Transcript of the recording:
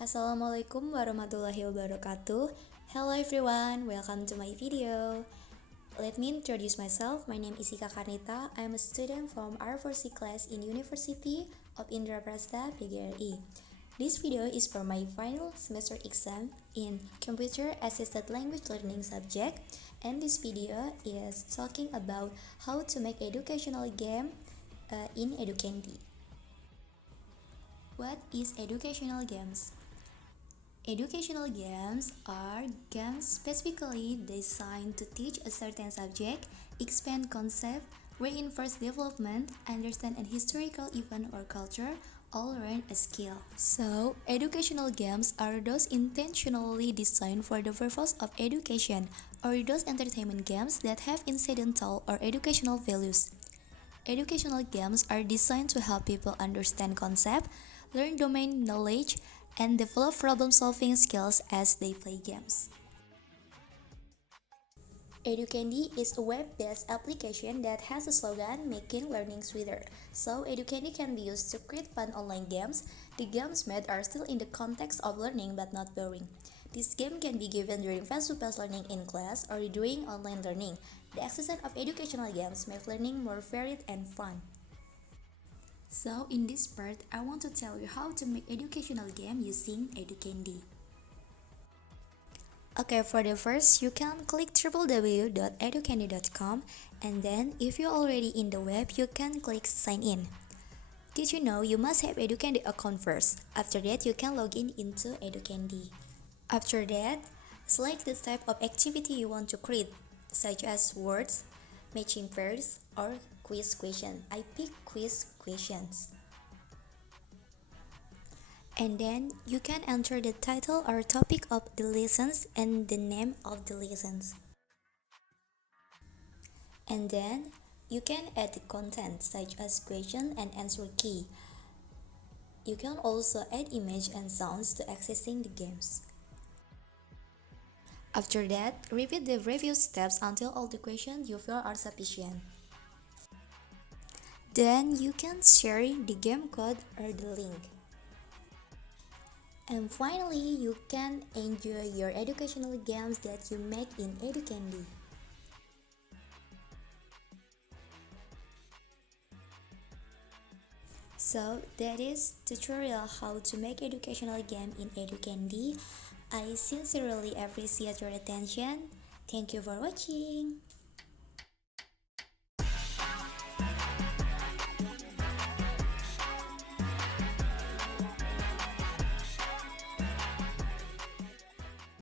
Assalamualaikum warahmatullahi wabarakatuh. Hello everyone, welcome to my video. Let me introduce myself. My name is Ika Karnita. I am a student from R4C class in University of Indraprastha, PGRI. This video is for my final semester exam in Computer Assisted Language Learning subject, and this video is talking about how to make educational game in Educandy. What is educational games? Educational games are games specifically designed to teach a certain subject, expand concept, reinforce development, understand a historical event or culture, or learn a skill. So, educational games are those intentionally designed for the purpose of education, or those entertainment games that have incidental or educational values. Educational games are designed to help people understand concepts, learn domain knowledge, and develop problem-solving skills as they play games. Educandy is a web-based application that has a slogan, making learning sweeter. So, Educandy can be used to create fun online games. The games made are still in the context of learning but not boring. This game can be given during face-to-face learning in class or during online learning. The existence of educational games make learning more varied and fun. So in this part, I want to tell you how to make educational game using Educandy. Okay, for the first, you can click www.educandy.com, and then if you're already in the web, you can click sign in. Did you know you must have Educandy account first? After that, you can log in into Educandy. After that, select the type of activity you want to create, such as words, matching pairs, or quiz question. I pick quiz questions. And then you can enter the title or topic of the lessons and the name of the lessons. And then you can add the content such as question and answer key. You can also add image and sounds to accessing the games. After that, repeat the review steps until all the questions you feel are sufficient. Then you can share the game code or the link. And finally, you can enjoy your educational games that you make in Educandy. So that is tutorial how to make educational game in Educandy. I sincerely appreciate your attention. Thank you for watching.